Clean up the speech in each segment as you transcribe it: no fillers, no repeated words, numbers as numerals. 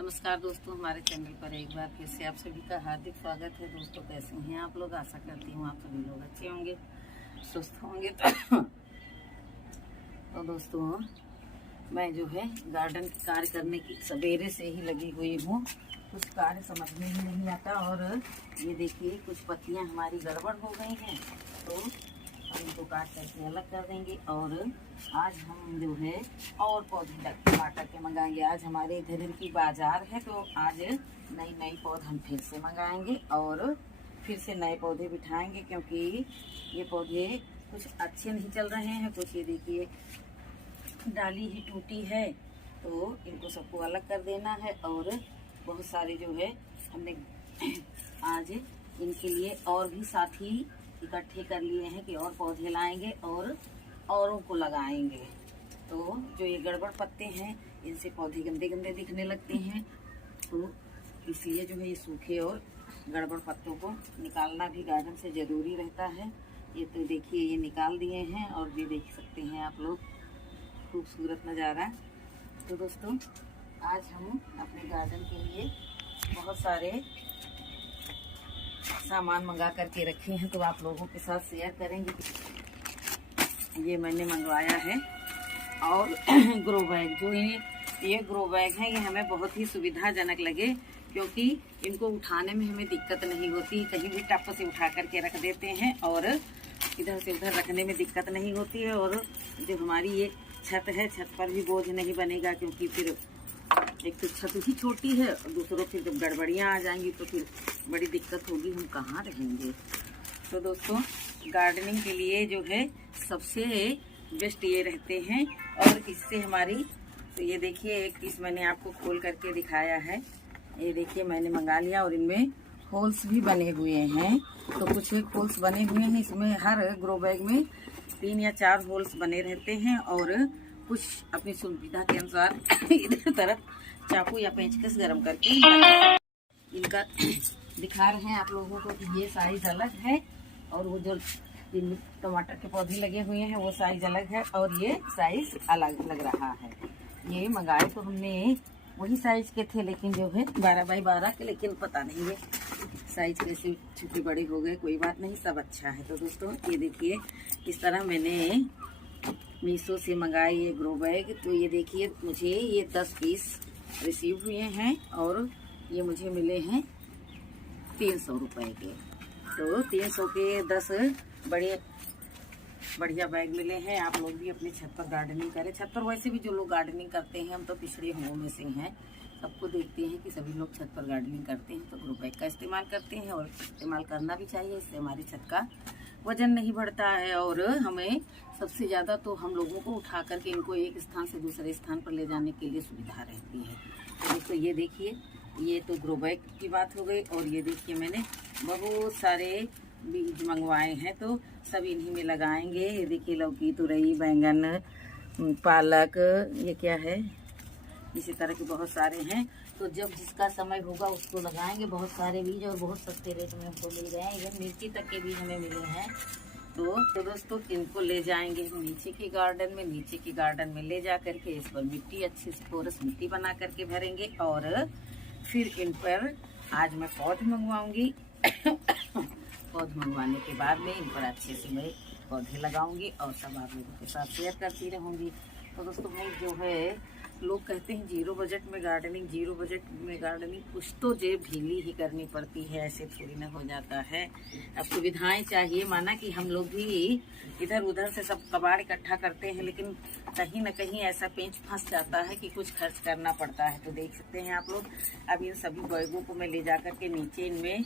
नमस्कार दोस्तों, हमारे चैनल पर एक बार फिर से आप सभी का हार्दिक स्वागत है। दोस्तों कैसे हैं आप लोग? आशा करती हूँ आप सभी लोग अच्छे होंगे, स्वस्थ होंगे। तो दोस्तों मैं जो है गार्डन के कार्य करने की सवेरे से ही लगी हुई हूँ। कुछ कार्य समझ में ही नहीं आता और ये देखिए कुछ पत्तियाँ हमारी गड़बड़ हो गई हैं, तो इनको काट करके अलग कर देंगे। और आज हम जो है और पौधे टमाटर के मंगाएंगे। आज हमारे इधर की बाजार है, तो आज नई पौधे हम फिर से मंगाएंगे और फिर से नए पौधे बिठाएंगे, क्योंकि ये पौधे कुछ अच्छे नहीं चल रहे हैं। कुछ ये देखिए डाली ही टूटी है, तो इनको सबको अलग कर देना है। और बहुत सारे जो है हमने आज इनके लिए और भी साथी इकट्ठे कर लिए हैं कि और पौधे लाएंगे और औरों को लगाएंगे। तो जो ये गड़बड़ पत्ते हैं इनसे पौधे गंदे गंदे दिखने लगते हैं, तो इसलिए जो है ये सूखे और गड़बड़ पत्तों को निकालना भी गार्डन से ज़रूरी रहता है। ये तो देखिए ये निकाल दिए हैं और ये देख सकते हैं आप लोग, खूबसूरत नज़ारा। तो दोस्तों आज हम अपने गार्डन के लिए बहुत सारे सामान मंगा करके रखे हैं, तो आप लोगों के साथ शेयर करेंगे। ये मैंने मंगवाया है और ग्रो बैग, जो ये ग्रो बैग है, ये हमें बहुत ही सुविधाजनक लगे, क्योंकि इनको उठाने में हमें दिक्कत नहीं होती। कहीं भी टप से उठा करके रख देते हैं और इधर से उधर रखने में दिक्कत नहीं होती है। और जो हमारी ये छत है, छत पर भी बोझ नहीं बनेगा, क्योंकि फिर एक तो छत ही छोटी है और दूसरों फिर जब गड़बड़ियाँ आ जाएंगी तो फिर बड़ी दिक्कत होगी, हम कहाँ रहेंगे। तो दोस्तों गार्डनिंग के लिए जो है सबसे बेस्ट ये रहते हैं। और इससे हमारी, तो ये देखिए एक पीस मैंने आपको खोल करके दिखाया है। ये देखिए मैंने मंगा लिया और इनमें होल्स भी बने हुए हैं। तो कुछ एक होल्स बने हुए हैं, इसमें हर ग्रो बैग में 3 या 4 होल्स बने रहते हैं। और कुछ अपनी सुविधा के अनुसार इधर तरफ चाकू या पेंचकस गरम करके इनका दिखा रहे हैं आप लोगों को कि ये साइज अलग है और वो जो टमाटर के पौधे लगे हुए हैं वो साइज अलग है और ये साइज अलग लग रहा है। ये मंगाए तो हमने वही साइज के थे, लेकिन जो है 12 बाई 12 के, लेकिन पता नहीं है साइज कैसे छोटे बड़े हो गए। कोई बात नहीं, सब अच्छा है। तो दोस्तों ये देखिए इस तरह मैंने मीशो से मंगाए ये ग्रो बैग। तो ये देखिए मुझे ये 10 पीस रिसीव हुए हैं और ये मुझे मिले हैं 300 रुपये के। तो 300 के 10 बढ़िया बैग मिले हैं। आप लोग भी अपने छत पर गार्डनिंग करें। छत पर वैसे भी जो लोग गार्डनिंग करते हैं, हम तो पिछड़े हुओं में से हैं, सबको देखते हैं कि सभी लोग छत पर गार्डनिंग करते हैं, तो ग्रो बैग का इस्तेमाल करते हैं और इस्तेमाल करना भी चाहिए। इससे हमारी छत का वजन नहीं बढ़ता है और हमें सबसे ज़्यादा तो हम लोगों को उठा करके इनको एक स्थान से दूसरे स्थान पर ले जाने के लिए सुविधा रहती है। तो दोस्तों ये देखिए, ये तो ग्रो बैग की बात हो गई। और ये देखिए मैंने बहुत सारे बीज मंगवाए हैं, तो सब इन्हीं में लगाएंगे। ये देखिए लौकी, तुरई, बैंगन, पालक, ये क्या है, इसी तरह के बहुत सारे हैं। तो जब जिसका समय होगा उसको लगाएंगे। बहुत सारे बीज और बहुत सस्ते रेट में हमको मिल गए हैं, इधर मिर्ची तक के बीज हमें मिले हैं। तो दोस्तों इनको ले जाएंगे हम नीचे के गार्डन में। नीचे के गार्डन में ले जा करके इस पर मिट्टी, अच्छी से पोरस मिट्टी बना करके भरेंगे और फिर इन पर आज मैं पौधे मंगवाऊंगी। पौधे मंगवाने के बाद में इन पर अच्छे से मैं पौधे लगाऊंगी और सब आप लोगों के साथ शेयर करती रहूंगी। तो दोस्तों भाई जो है लोग कहते हैं जीरो बजट में गार्डनिंग, जीरो बजट में गार्डनिंग, कुछ तो जेब ढीली ही करनी पड़ती है, ऐसे थोड़ी ना हो जाता है। अब सुविधाएं चाहिए, माना कि हम लोग भी इधर उधर से सब कबाड़ इकट्ठा करते हैं, लेकिन कहीं ना कहीं ऐसा पेंच फंस जाता है कि कुछ खर्च करना पड़ता है। तो देख सकते हैं आप लोग, अब इन सभी बैगों को मैं ले जा करके नीचे इनमें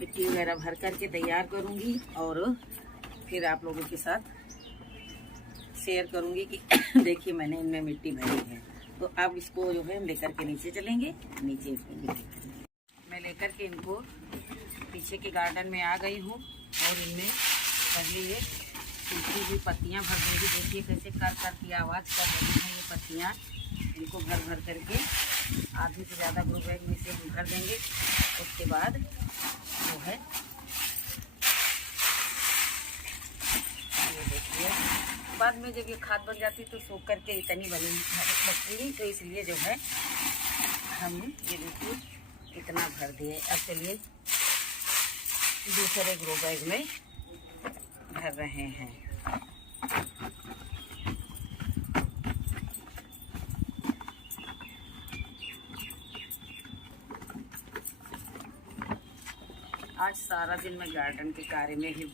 मिट्टी वगैरह भर करके तैयार करूँगी और फिर आप लोगों के साथ शेयर करूंगी कि देखिए मैंने इनमें मिट्टी भरी है। तो अब इसको जो है हम लेकर के नीचे चलेंगे। नीचे मैं लेकर के इनको पीछे के गार्डन में आ गई हूँ और इनमें पहले ये सूखी हुई पत्तियाँ भर दूँगी। देखिए कैसे कर कर की आवाज़ कर रही हैं ये पत्तियाँ। इनको भर भर करके आधे से ज़्यादा ग्रो बैग में से हम भर देंगे। उसके बाद जो है ये देखिए बाद में जब ये खाद बन जाती तो सूख करके इतनी बनी लगती है, तो इसलिए जो है हम ये देखिए इतना भर दिए। अब चलिए दूसरे ग्रो बैग में भर रहे हैं। आज सारा दिन मैं गार्डन के कार्य में ही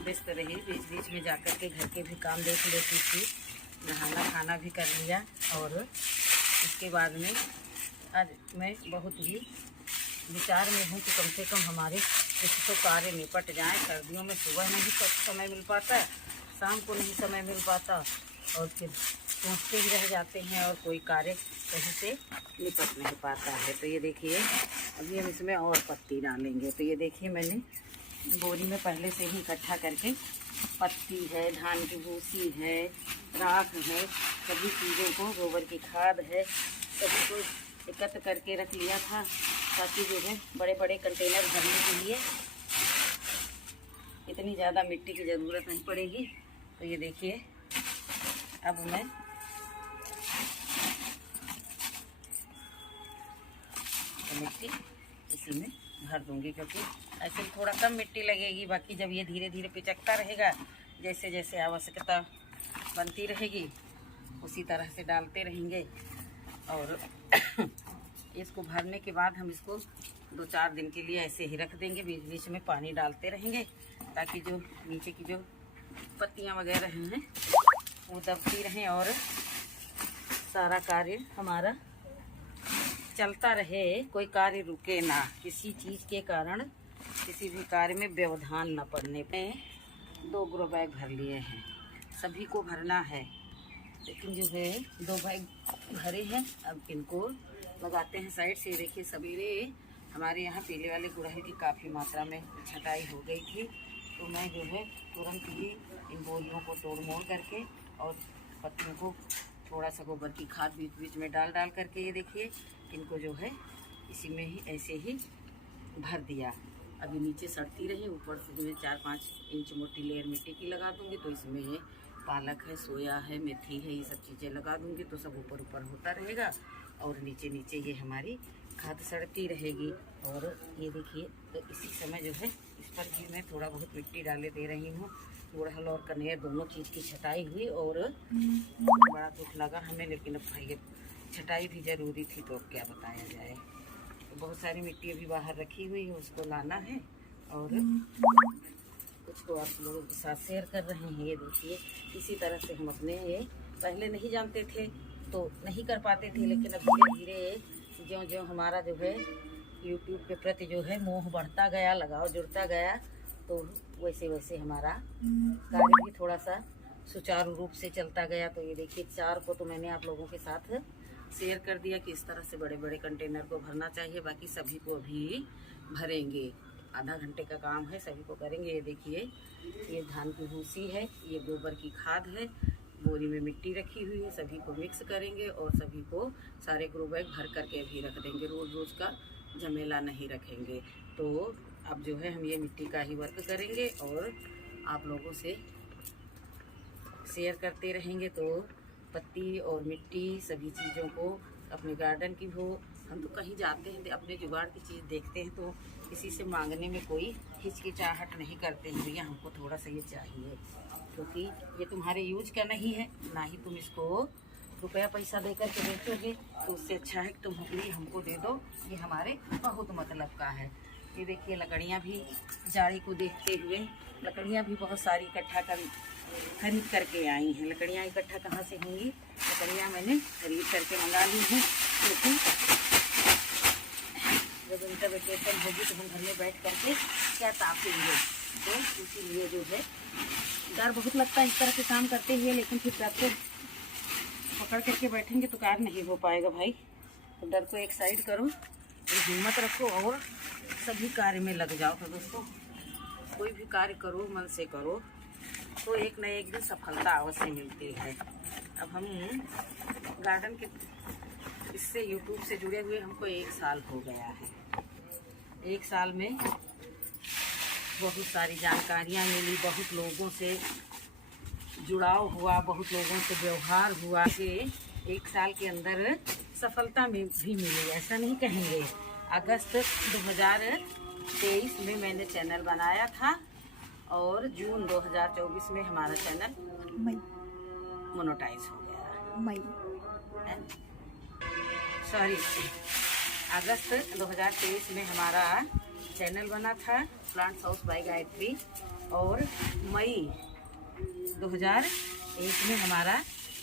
व्यस्त रही। बीच बीच में जाकर के घर के भी काम देख लेती थी, नहाना खाना भी कर लिया। और इसके बाद में आज मैं बहुत ही विचार में हूँ कि कम से कम हमारे कुछ तो कार्य निपट जाए। सर्दियों में सुबह नहीं समय मिल पाता है, शाम को नहीं समय मिल पाता, और फिर सोचते ही रह जाते हैं और कोई कार्य कहीं से निपट नहीं पाता है। तो ये देखिए अभी हम इसमें और पत्ती डालेंगे। तो ये देखिए मैंने बोरी में पहले से ही इकट्ठा करके पत्ती है, धान की भूसी है, राख है, सभी चीज़ों को, गोबर की खाद है, सभी को एकत्र करके रख लिया था ताकि जो है बड़े बड़े कंटेनर भरने के लिए इतनी ज़्यादा मिट्टी की ज़रूरत नहीं पड़ेगी। तो ये देखिए अब मैं मिट्टी इसी में भर दूंगी, क्योंकि ऐसे थोड़ा कम मिट्टी लगेगी। बाकी जब ये धीरे धीरे पिचकता रहेगा, जैसे जैसे आवश्यकता बनती रहेगी उसी तरह से डालते रहेंगे। और इसको भरने के बाद हम इसको 2-4 दिन के लिए ऐसे ही रख देंगे। बीच बीच में पानी डालते रहेंगे ताकि जो नीचे की जो पत्तियां वगैरह हैं वो दबती रहें और सारा कार्य हमारा चलता रहे, कोई कार्य रुके ना, किसी चीज़ के कारण किसी भी कार्य में व्यवधान न पड़ने पे। 2 ग्रो बैग भर लिए हैं, सभी को भरना है, लेकिन जो है 2 बैग भरे हैं। अब इनको लगाते हैं साइड से। देखिए सवेरे हमारे यहाँ पीले वाले गुड़हल की काफ़ी मात्रा में छटाई हो गई थी, तो मैं जो है तुरंत ही इन बोरियों को तोड़ मोड़ करके और पत्तियों को थोड़ा सा गोबर की खाद बीच बीच में डाल करके ये देखिए इनको जो है इसी में ही ऐसे ही भर दिया। अभी नीचे सड़ती रही, ऊपर से मैं 4-5 इंच मोटी लेयर मिट्टी की लगा दूंगी। तो इसमें ये पालक है, सोया है, मेथी है, ये सब चीज़ें लगा दूंगी तो सब ऊपर ऊपर होता रहेगा और नीचे नीचे ये हमारी खाद सड़ती रहेगी। और ये देखिए तो इसी समय जो है इस पर भी मैं थोड़ा बहुत मिट्टी डाले दे रही हूँ। गुड़हल और कनेर दोनों चीज़ की छटाई हुई और बड़ा दुख लगा हमें, लेकिन अब भाई छटाई भी ज़रूरी थी तो अब क्या बताया जाए। तो बहुत सारी मिट्टी अभी बाहर रखी हुई है, उसको लाना है और कुछ को आप लोगों के साथ शेयर कर रहे हैं। ये देखिए इसी तरह से हम अपने ये पहले नहीं जानते थे तो नहीं कर पाते थे, लेकिन अब धीरे धीरे ज्यों ज्यों हमारा जो है यूट्यूब के प्रति जो है मोह बढ़ता गया, लगाव जुड़ता गया, तो वैसे वैसे हमारा कार्य भी थोड़ा सा सुचारू रूप से चलता गया। तो ये देखिए 4 को तो मैंने आप लोगों के साथ शेयर कर दिया कि इस तरह से बड़े बड़े कंटेनर को भरना चाहिए। बाकी सभी को अभी भरेंगे, आधा घंटे का काम है, सभी को करेंगे। ये देखिए ये धान की भूसी है, ये गोबर की खाद है, बोरी में मिट्टी रखी हुई है, सभी को मिक्स करेंगे और सभी को सारे ग्रो बैग भर करके भी रख देंगे। रोज़ रोज़ का झमेला नहीं रखेंगे। तो अब जो है हम ये मिट्टी का ही वर्क करेंगे और आप लोगों से शेयर करते रहेंगे। तो पत्ती और मिट्टी सभी चीज़ों को अपने गार्डन की हो, हम तो कहीं जाते हैं अपने जुगाड़ की चीज़ देखते हैं तो किसी से मांगने में कोई हिचकिचाहट नहीं करते हैं, भैया हमको थोड़ा सा ये चाहिए, क्योंकि ये तुम्हारे यूज का नहीं है, ना ही तुम इसको रुपया पैसा देकर के बेचोगे। तो उससे अच्छा है कि तुम लिए हमको दे दो, ये हमारे बहुत मतलब का है। ये देखिए लकड़ियाँ भी जाड़ी को देखते हुए लकड़ियाँ भी बहुत सारी इकट्ठा खरीद करके आई हैं। लकड़ियाँ इकट्ठा कहाँ से होंगी, लकड़ियाँ मैंने खरीद करके मंगा ली हैं, क्योंकि जब विंटर वेकेशन होगी तो हम घर में बैठ करके क्या तापेंगे। तो इसीलिए जो है डर बहुत लगता है इस तरह के काम करते हुए, लेकिन फिर डर को पकड़ करके बैठेंगे तो कार्य नहीं हो पाएगा भाई। तो डर को एक साइड करो, हिम्मत रखो और सभी कार्य में लग जाओ। तो दोस्तों कोई भी कार्य करो मन से करो तो एक न एक दिन सफलता अवश्य मिलती है। अब हम गार्डन के इससे यूट्यूब से जुड़े हुए हमको 1 साल हो गया है। 1 साल में बहुत सारी जानकारियाँ मिली, बहुत लोगों से जुड़ाव हुआ, बहुत लोगों से व्यवहार हुआ। कि 1 साल के अंदर सफलता में भी मिली, ऐसा नहीं कहेंगे। अगस्त 2023 में मैंने चैनल बनाया था और जून 2024 में हमारा चैनल मोनेटाइज हो गया। अगस्त 2023 में हमारा चैनल बना था प्लांट्स हाउस बाय गायत्री और मई 2001 में हमारा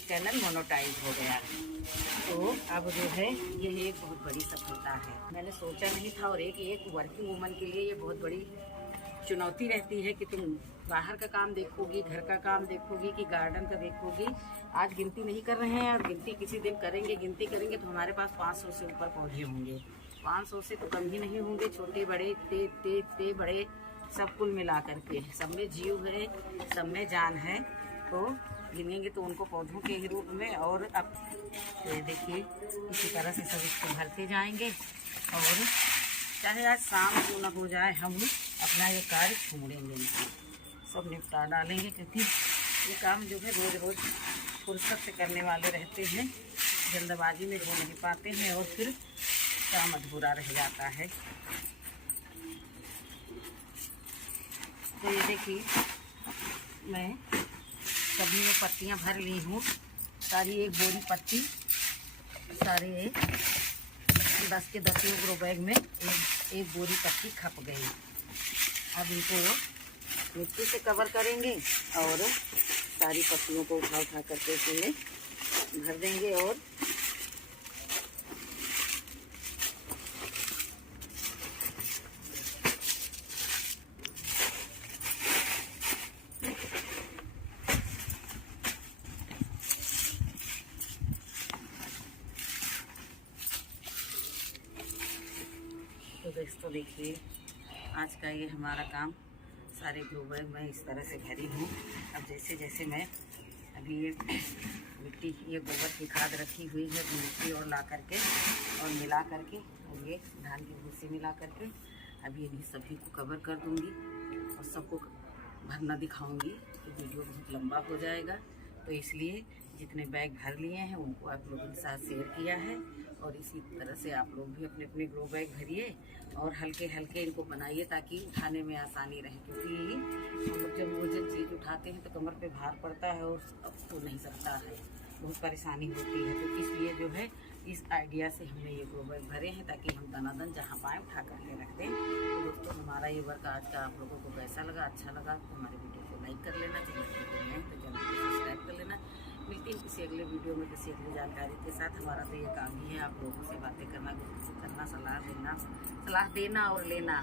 चैनल मोनेटाइज हो गया। तो अब जो है यह एक बहुत बड़ी सफलता है। मैंने सोचा नहीं था और एक वर्किंग वूमन के लिए ये बहुत बड़ी चुनौती रहती है कि तुम बाहर का काम देखोगी, घर का काम देखोगी कि गार्डन का देखोगी। आज गिनती नहीं कर रहे हैं और गिनती किसी दिन करेंगे। गिनती करेंगे तो हमारे पास 500 से ऊपर पौधे होंगे, 500 से तो कम ही नहीं होंगे। छोटे बड़े ते बड़े सब कुल मिला करके सब में जीव है, सब में जान है। तो गिनेंगे तो उनको पौधों के ही रूप में। और अब ये देखिए इसी तरह से सब इसको भरते जाएंगे और चाहे आज शाम को न हो जाए, हम अपना ये कार्य छोड़ेंगे, सब निपटा डालेंगे। क्योंकि ये काम जो है रोज़ रोज़ फुर्सत से करने वाले रहते हैं, जल्दबाजी में हो नहीं पाते हैं और फिर काम अधूरा रह जाता है। तो ये देखिए मैं सभी में पत्तियां भर ली हूँ, सारी एक बोरी पत्ती, सारे 10 के 10 ग्रो बैग में एक बोरी पत्ती खप गई। अब इनको मिट्टी से कवर करेंगे और सारी पत्तियों को उठा करके इसमें भर देंगे। और तो दोस्तों देखिए आज का ये हमारा काम, सारे ग्रो बैग मैं इस तरह से भरी हूँ। अब जैसे जैसे मैं अभी ये मिट्टी, ये गोबर की खाद रखी हुई है, मिट्टी और ला करके और मिला करके और ये धान की भूसी मिला करके अभी इन्हीं सभी को कवर कर दूँगी और सबको भरना दिखाऊँगी। तो वीडियो बहुत लंबा हो जाएगा, तो इसलिए जितने बैग भर लिए हैं उनको आप लोगों के साथ शेयर किया है। और इसी तरह से आप लोग भी अपने अपने ग्रो बैग भरिए और हल्के हल्के इनको बनाइए ताकि उठाने में आसानी रहे। क्योंकि हम लोग जब वजन चीज़ उठाते हैं तो कमर पे भार पड़ता है और अब तो नहीं सकता है, बहुत परेशानी होती है। तो इसलिए जो है इस आइडिया से हमने ये ग्रो बैग भरे हैं ताकि हम दनादन जहाँ पाएँ उठा करके रख दें। तो दोस्तों हमारा ये वर्क आज का आप लोगों को कैसा लगा? अच्छा लगा तो हमारे वीडियो को लाइक कर लेना, चैनल पर नए तो चैनल को सब्सक्राइब कर लेना। मिलती हैं किसी अगले वीडियो में किसी अगली जानकारी के साथ। हमारा तो ये काम ही है आप लोगों से बातें करना, सलाह देना और लेना।